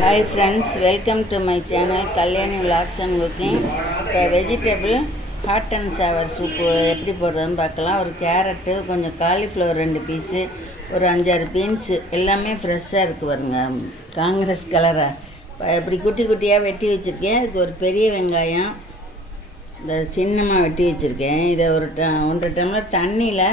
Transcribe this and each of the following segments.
Hi friends welcome to my channel Kalyani vlogs and cooking இப்போ vegetable hot and soup எப்படி போடுறதுன்னு பார்க்கலாம். ஒரு கேரட்டு கொஞ்சம் காலிஃப்ளவர் ரெண்டு பீஸு ஒரு அஞ்சாறு பீன்ஸு எல்லாமே ஃப்ரெஷ்ஷாக இருக்குது பாருங்க. காங்கிரஸ் கலராக இப்படி குட்டி குட்டியாக வெட்டி வச்சுருக்கேன். இதுக்கு ஒரு பெரிய வெங்காயம் இந்த சின்னமாக வெட்டி வச்சுருக்கேன். இதை ஒரு ட ஒன்றரை டம்ளர் தண்ணியில்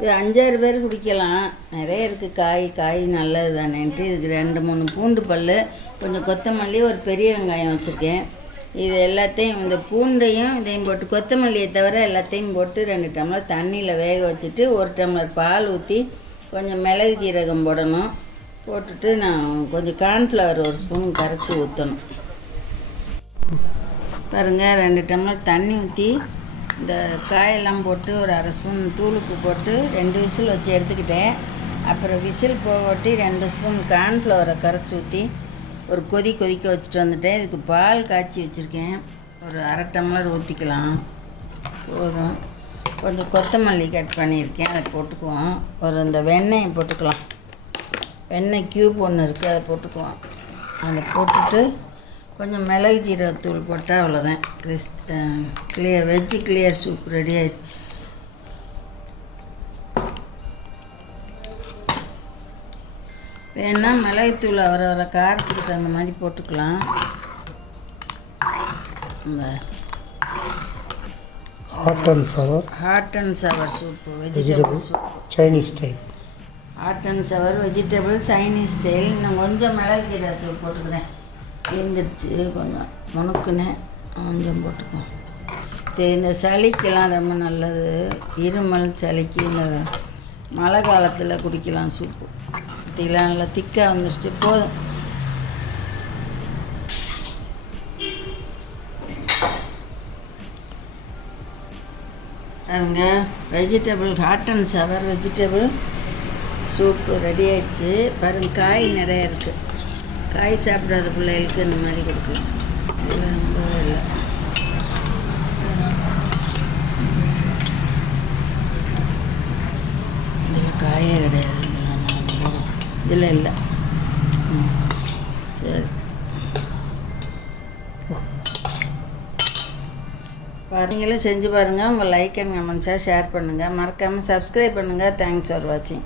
இது அஞ்சாறு பேர் குடிக்கலாம். நிறைய இருக்குது காய் காய் நல்லது தானேன்ட்டு இதுக்கு ரெண்டு மூணு பூண்டு பல் கொஞ்சம் கொத்தமல்லி ஒரு பெரிய வெங்காயம் வச்சுருக்கேன். இது எல்லாத்தையும் இந்த பூண்டையும் இதையும் போட்டு கொத்தமல்லியை தவிர எல்லாத்தையும் போட்டு ரெண்டு டம்ளர் தண்ணியில் வேக வச்சுட்டு ஒரு டம்ளர் பால் ஊற்றி கொஞ்சம் மிளகு ஜீரகம் போடணும். போட்டுட்டு நான் கொஞ்சம் கார்ன்ஃப்ளவர் ஒரு ஸ்பூன் கரைச்சி ஊற்றணும் பாருங்கள் ரெண்டு டம்ளர் தண்ணி ஊற்றி இந்த காயெல்லாம் போட்டு ஒரு அரை ஸ்பூன் தூளுப்பு போட்டு ரெண்டு விசில் வச்சு எடுத்துக்கிட்டேன். அப்புறம் விசில் போகட்டி ரெண்டு ஸ்பூன் கார்ன்ஃப்ளவரை கரைச்சி ஊற்றி ஒரு கொதி கொதிக்க வச்சுட்டு வந்துட்டேன். இதுக்கு பால் காய்ச்சி வச்சுருக்கேன். ஒரு அரை டம்ளர் ஊற்றிக்கலாம் போதும். கொஞ்சம் கொத்தமல்லி கட் பண்ணியிருக்கேன். அதை போட்டுக்குவோம். ஒரு இந்த வெண்ணெயை போட்டுக்கலாம். வெண்ணெய் க்யூப் ஒன்று இருக்குது அதை போட்டுக்குவோம். அதை போட்டுட்டு கொஞ்சம் மிளகு ஜீரகத்தூள் போட்டால் அவ்வளோதான் Christ clear veg clear soup ready ஆயிடுச்சு. வேணால் மிளகுத்தூள் அவர வர காரத்துக்கு தகுந்த மாதிரி போட்டுக்கலாம். இந்த hot and sour hot and sour soup vegetable soup Chinese type hot and sour vegetable Chinese style இன்னும் கொஞ்சம் மிளகு ஜீரகத்தூள் போட்டுக்கிறேன் எழுந்திரிச்சு கொஞ்சம் முணுக்குனேன். கொஞ்சம் போட்டுக்குவோம். இந்த சளிக்கெல்லாம் ரொம்ப நல்லது. இருமல் சளிக்கு இந்த மழை காலத்தில் குடிக்கலாம் சூப்பு பார்த்தீங்களா நல்லா திக்காக வந்துருச்சு. போதும். பாருங்க vegetable hot and sour vegetable soup ready ஆயிடுச்சு. பாருங்க காய் நிறைய இருக்குது காய் சாப்பிடாத பிள்ளைகளுக்கு இந்த மாதிரி கொடுக்கலாம் இது ரொம்பவே இல்லை இதில் காயே கிடையாது இல்லை இதில் இல்லை. ம் சரி நீங்களும் செஞ்சு பாருங்கள் உங்கள் லைக் அண்ட் கமெண்ட்ஸாக ஷேர் பண்ணுங்கள் மறக்காமல் சப்ஸ்கிரைப் பண்ணுங்கள் தேங்க்ஸ் ஃபார் வாட்சிங்